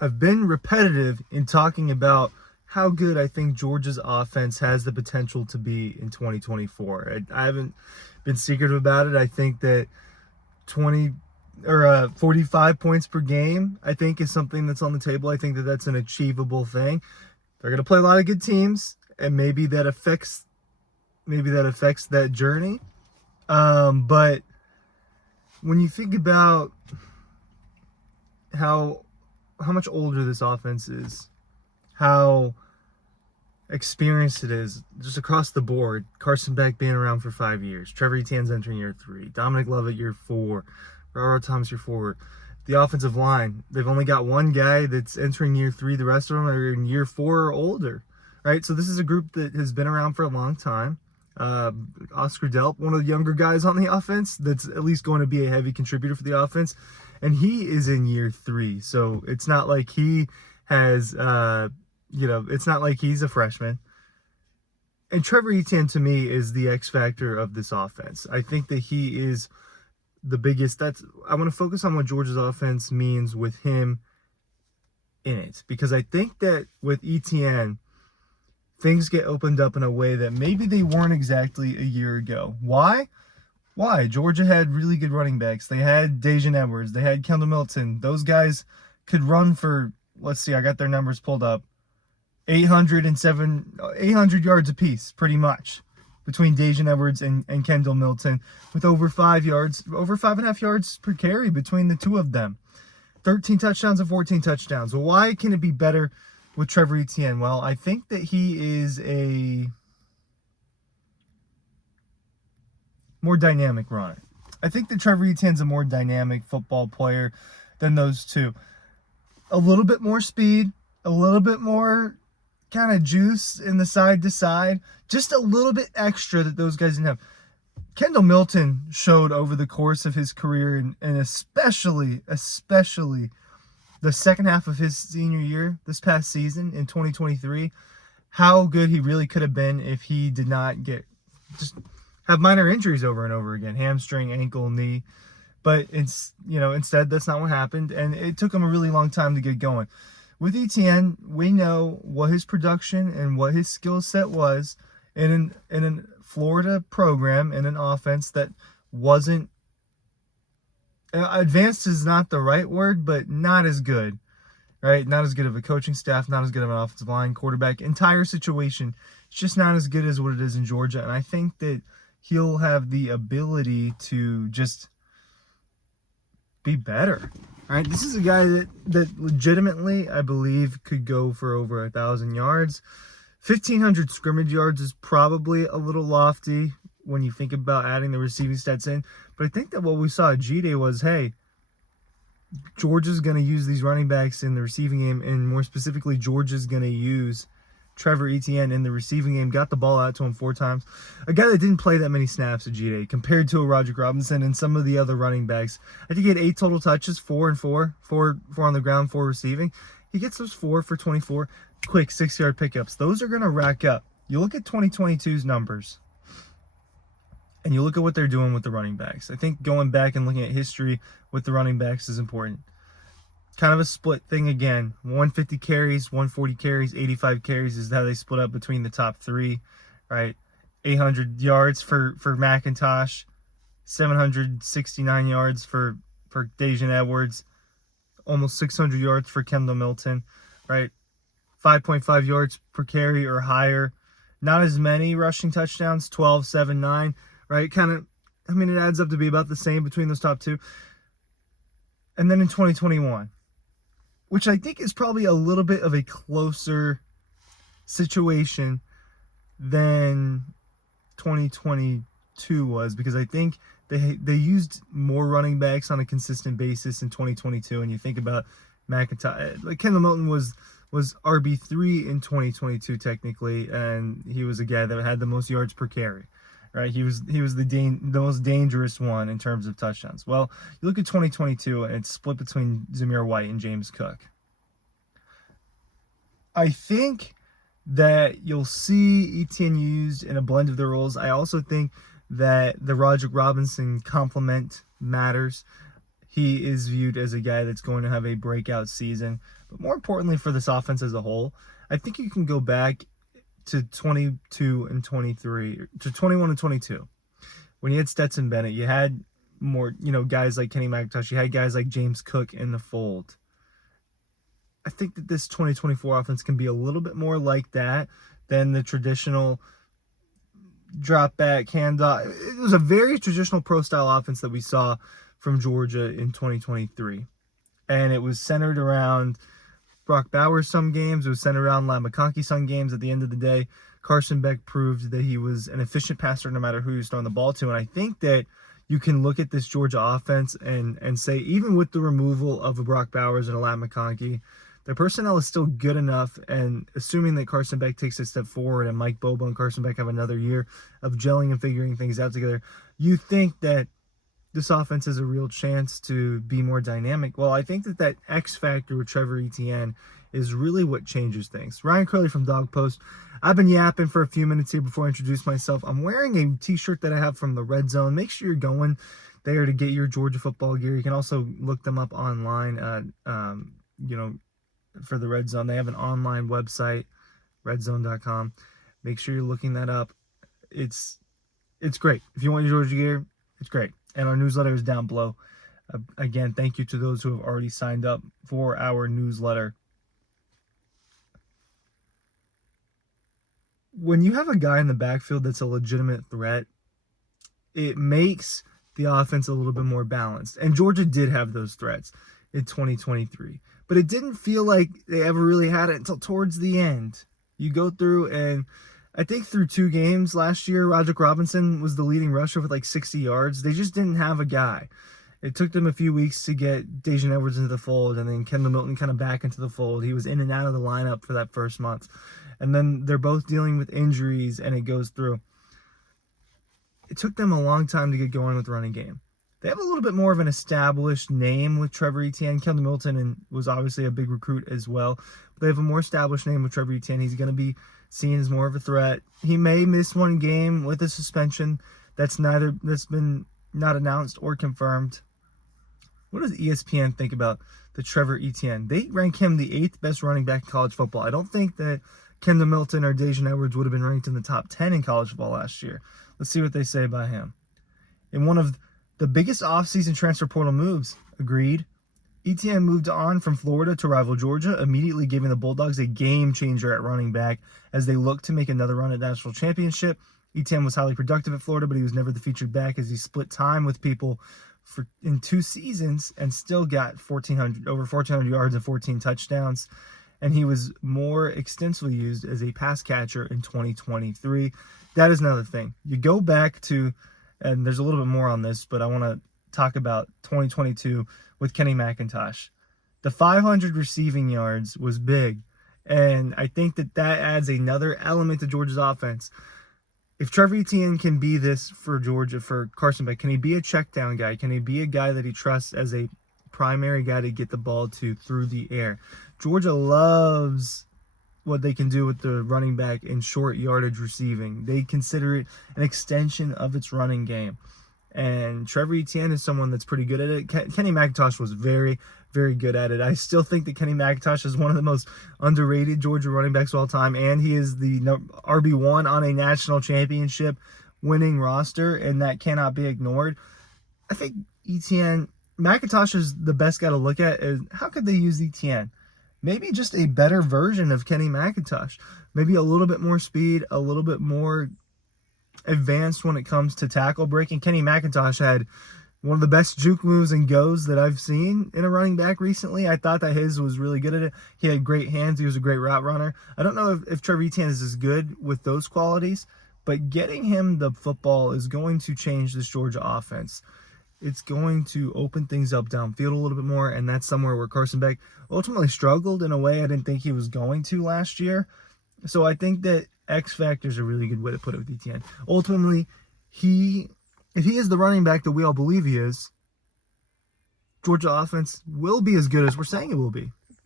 I've been repetitive in talking about how good I think Georgia's offense has the potential to be in 2024. I haven't been secretive about it. I think that 45 points per game, I think, is something that's on the table. I think that that's an achievable thing. They're going to play a lot of good teams, and maybe that affects that journey. But when you think about how much older this offense is, how experienced it is, just across the board. Carson Beck being around for 5 years. Trevor Etienne's entering year 3. Dominic Lovett year 4. Rara Thomas year 4. The offensive line, they've only got one guy that's entering year 3. The rest of them are in year 4 or older, right? So this is a group that has been around for a long time. Oscar Delp, one of the younger guys on the offense, that's at least going to be a heavy contributor for the offense, and he is in year 3. So it's not like he has, it's not like he's a freshman. And Trevor Etienne, to me, is the X factor of this offense. I think that he is the biggest. I want to focus on what Georgia's offense means with him in it, because I think that with Etienne, things get opened up in a way that maybe they weren't exactly a year ago. Why? Georgia had really good running backs. They had Daijun Edwards. They had Kendall Milton. Those guys could run for, let's see, I got their numbers pulled up, 800 yards apiece, pretty much, between Daijun Edwards and Kendall Milton, with over 5.5 yards per carry between the two of them. 13 touchdowns and 14 touchdowns. Well, why can it be better with Trevor Etienne? Well, I think that he is a more dynamic runner. I think that Trevor Etienne's a more dynamic football player than those two. A little bit more speed, a little bit more kind of juice in the side to side, just a little bit extra that those guys didn't have. Kendall Milton showed over the course of his career, and especially the second half of his senior year this past season in 2023, how good he really could have been if he did not have minor injuries over and over again, hamstring, ankle, knee. But instead, that's not what happened, and it took him a really long time to get going. With Etienne, we know what his production and what his skill set was in a Florida program, in an offense that wasn't advanced is not the right word, but not as good, right? Not as good of a coaching staff, not as good of an offensive line, quarterback, entire situation. It's just not as good as what it is in Georgia, and I think that he'll have the ability to just be better. All right, this is a guy that legitimately, I believe, could go for over 1,000 yards. 1,500 scrimmage yards is probably a little lofty when you think about adding the receiving stats in. But I think that what we saw at G-Day was, hey, Georgia's going to use these running backs in the receiving game, and more specifically, Georgia's going to use Trevor Etienne in the receiving game. Got the ball out to him 4 times. A guy that didn't play that many snaps at G-Day compared to a Roderick Robinson and some of the other running backs. I think he had 8 total touches, 4 and 4 on the ground, 4 receiving. He gets those 4 for 24 quick 6-yard pickups. Those are going to rack up. You look at 2022's numbers, and you look at what they're doing with the running backs. I think going back and looking at history with the running backs is important. Kind of a split thing again. 150 carries, 140 carries, 85 carries is how they split up between the top 3, right? 800 yards for McIntosh, 769 yards for Daijun Edwards, almost 600 yards for Kendall Milton, right? 5.5 yards per carry or higher. Not as many rushing touchdowns, 12, 7, 9, right? It adds up to be about the same between those top 2. And then in 2021, which I think is probably a little bit of a closer situation than 2022 was, because I think they used more running backs on a consistent basis in 2022. And you think about McIntosh, like Kendall Milton was RB3 in 2022 technically, and he was a guy that had the most yards per carry, right? He was the most dangerous one in terms of touchdowns. Well, you look at 2022, and it's split between Zamir White and James Cook. I think that you'll see Etienne used in a blend of their roles. I also think that the Roderick Robinson complement matters. he is viewed as a guy that's going to have a breakout season. But more importantly for this offense as a whole, I think you can go back to 22 and 23, to 21 and 22. When you had Stetson Bennett, you had more, guys like Kenny McIntosh, you had guys like James Cook in the fold. I think that this 2024 offense can be a little bit more like that than the traditional drop back, handoff. It was a very traditional pro style offense that we saw from Georgia in 2023. And it was centered around Brock Bowers some games. It was centered around Ladd McConkey some games. At the end of the day, Carson Beck proved that he was an efficient passer no matter who he was throwing the ball to. And I think that you can look at this Georgia offense and say, even with the removal of a Brock Bowers and a Ladd McConkey, their personnel is still good enough, and assuming that Carson Beck takes a step forward and Mike Bobo and Carson Beck have another year of gelling and figuring things out together, you think that this offense has a real chance to be more dynamic. Well, I think that X factor with Trevor Etienne is really what changes things. Ryan Curley from Dawg Post. I've been yapping for a few minutes here before I introduce myself. I'm wearing a t-shirt that I have from the Red Zone. Make sure you're going there to get your Georgia football gear. You can also look them up online at, for the Red Zone. They have an online website, redzone.com. Make sure you're looking that up. It's great. If you want your Georgia gear, it's great. And our newsletter is down below. Again, thank you to those who have already signed up for our newsletter. When you have a guy in the backfield that's a legitimate threat, it makes the offense a little bit more balanced. And Georgia did have those threats in 2023. But it didn't feel like they ever really had it until towards the end. You go through, and I think through 2 games last year, Roderick Robinson was the leading rusher with like 60 yards. They just didn't have a guy. It took them a few weeks to get Daijun Edwards into the fold, and then Kendall Milton kind of back into the fold. He was in and out of the lineup for that first month. And then they're both dealing with injuries, and it goes through. It took them a long time to get going with the running game. They have a little bit more of an established name with Trevor Etienne. Kendall Milton was obviously a big recruit as well. But they have a more established name with Trevor Etienne. He's going to be seen as more of a threat. He may miss one game with a suspension. That's been not announced or confirmed. What does ESPN think about the Trevor Etienne? They rank him the 8th best running back in college football. I don't think that Kendall Milton or Daijun Edwards would have been ranked in the top 10 in college football last year. Let's see what they say about him. In one of the biggest offseason transfer portal moves, agreed. Etienne moved on from Florida to rival Georgia, immediately giving the Bulldogs a game changer at running back as they look to make another run at national championship. Etienne was highly productive at Florida, but he was never the featured back as he split time with people in 2 seasons and still got over 1,400 yards and 14 touchdowns. And he was more extensively used as a pass catcher in 2023. That is another thing. You go back to, and there's a little bit more on this, but I want to talk about 2022 with Kenny McIntosh. The 500 receiving yards was big, and I think that adds another element to Georgia's offense. If Trevor Etienne can be this for Georgia, for Carson Beck, can he be a check down guy? Can he be a guy that he trusts as a primary guy to get the ball to through the air? Georgia loves what they can do with the running back in short yardage receiving. They consider it an extension of its running game. And Trevor Etienne is someone that's pretty good at it. Kenny McIntosh was very, very good at it. I still think that Kenny McIntosh is one of the most underrated Georgia running backs of all time, and he is the RB1 on a national championship winning roster, and that cannot be ignored. I think McIntosh is the best guy to look at. How could they use Etienne? Maybe just a better version of Kenny McIntosh. Maybe a little bit more speed, a little bit more advanced when it comes to tackle breaking. Kenny McIntosh had one of the best juke moves and goes that I've seen in a running back recently. I thought that his was really good at it. He had great hands. He was a great route runner. I don't know if Trevor Etienne is as good with those qualities, but getting him the football is going to change this Georgia offense. It's going to open things up downfield a little bit more, and that's somewhere where Carson Beck ultimately struggled in a way I didn't think he was going to last year. So I think that X factor is a really good way to put it with Etienne. Ultimately, if he is the running back that we all believe he is, Georgia offense will be as good as we're saying it will be.